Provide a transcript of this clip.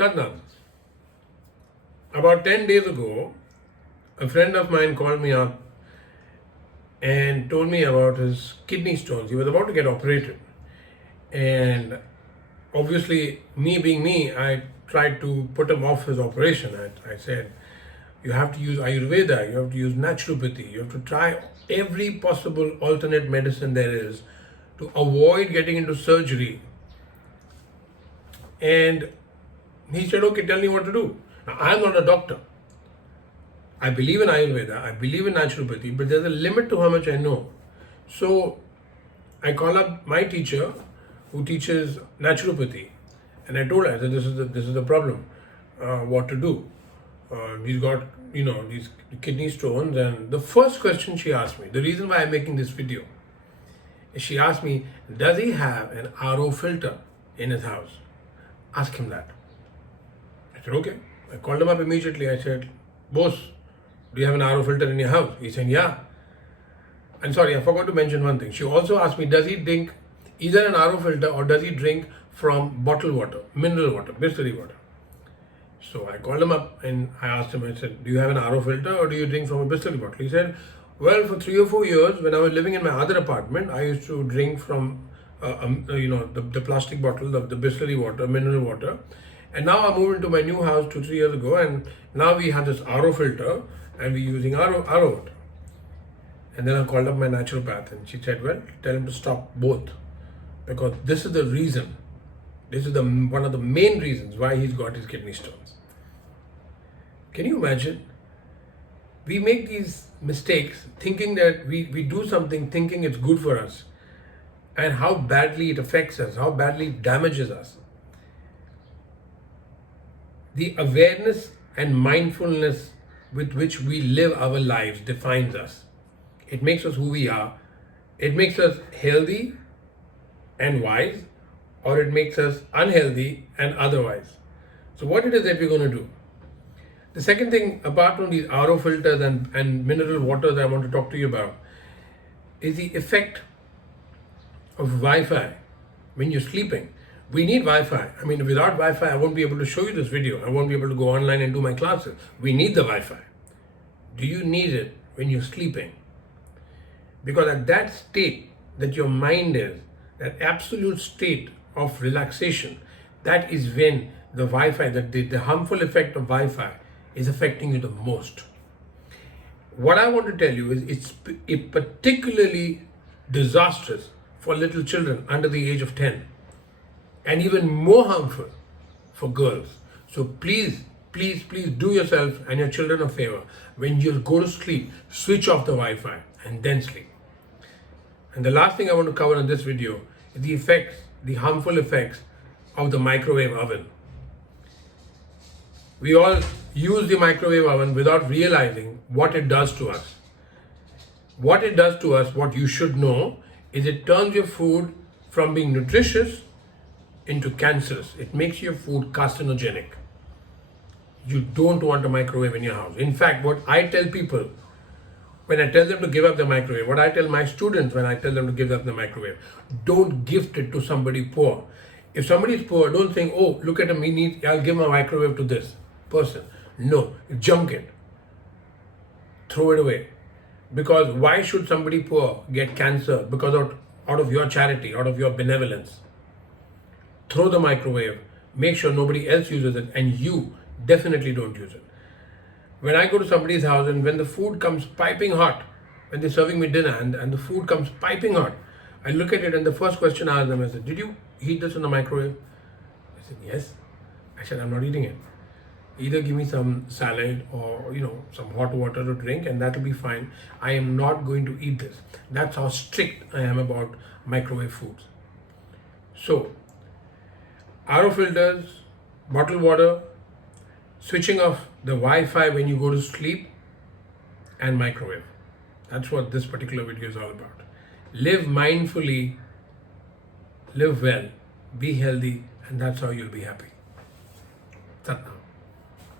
Satnam, about 10 days ago, a friend of mine called me up and told me about his kidney stones. He was about to get operated. And obviously, me being me, I tried to put him off his operation. I said, you have to use Ayurveda, you have to use naturopathy, you have to try every possible alternate medicine there is to avoid getting into surgery. And he said, okay, tell me what to do. Now, I'm not a doctor. I believe in Ayurveda, I believe in naturopathy, but there's a limit to how much I know. So I call up my teacher who teaches naturopathy, and I told her, I said, this is the problem, what to do. He's got, these kidney stones, and the first question she asked me, the reason why I'm making this video, is she asked me, does he have an RO filter in his house? Ask him that. I said, okay. I called him up immediately. I said, boss, do you have an RO filter in your house? He said, yeah. And sorry, I forgot to mention one thing. She also asked me, does he drink either an RO filter or does he drink from bottled water, mineral water, Bisleri water? So I called him up and I asked him, I said, do you have an RO filter or do you drink from a Bisleri bottle? He said, well, for 3 or 4 years, when I was living in my other apartment, I used to drink from, the plastic bottle of the Bisleri water, mineral water. And now I moved into my new house 2-3 years ago, and now we have this RO filter and we're using RO water. And then I called up my naturopath and she said, well, tell him to stop both, because this is the reason. This is one of the main reasons why he's got his kidney stones. Can you imagine? We make these mistakes thinking that we do something thinking it's good for us, and how badly it affects us, how badly it damages us. The awareness and mindfulness with which we live our lives defines us. It makes us who we are. It makes us healthy and wise, or it makes us unhealthy and otherwise. So what it is that we're going to do? The second thing, apart from these RO filters and mineral waters I want to talk to you about, is the effect of Wi-Fi when you're sleeping. We need Wi-Fi. I mean, without Wi-Fi, I won't be able to show you this video. I won't be able to go online and do my classes. We need the Wi-Fi. Do you need it when you're sleeping? Because at that state that your mind is, that absolute state of relaxation, that is when the Wi-Fi, the harmful effect of Wi-Fi is affecting you the most. What I want to tell you is it's particularly disastrous for little children under the age of 10, and even more harmful for girls. So please, please, please do yourself and your children a favor. When you go to sleep, switch off the Wi-Fi and then sleep. And the last thing I want to cover in this video is the effects, the harmful effects of the microwave oven. We all use the microwave oven without realizing what it does to us. What it does to us, what you should know, is it turns your food from being nutritious into cancerous. It makes your food carcinogenic. You don't want a microwave in your house. In fact, what I tell people when I tell them to give up the microwave, what I tell my students when I tell them to give up the microwave, don't gift it to somebody poor. If somebody is poor, don't think, oh, look at him, I'll give my microwave to this person. No, junk it. Throw it away. Because why should somebody poor get cancer because out of your charity, out of your benevolence? Throw the microwave. Make sure nobody else uses it, and you definitely don't use it. When I go to somebody's house and when the food comes piping hot, when they're serving me dinner and the food comes piping hot, I look at it and the first question I ask them is, did you heat this in the microwave? I said, yes. I said, I'm not eating it. Either give me some salad or, some hot water to drink, and that'll be fine. I am not going to eat this. That's how strict I am about microwave foods. So, RO filters, bottled water, switching off the Wi-Fi when you go to sleep, and microwave. That's what this particular video is all about. Live mindfully, live well, be healthy, and that's how you'll be happy. Satnam.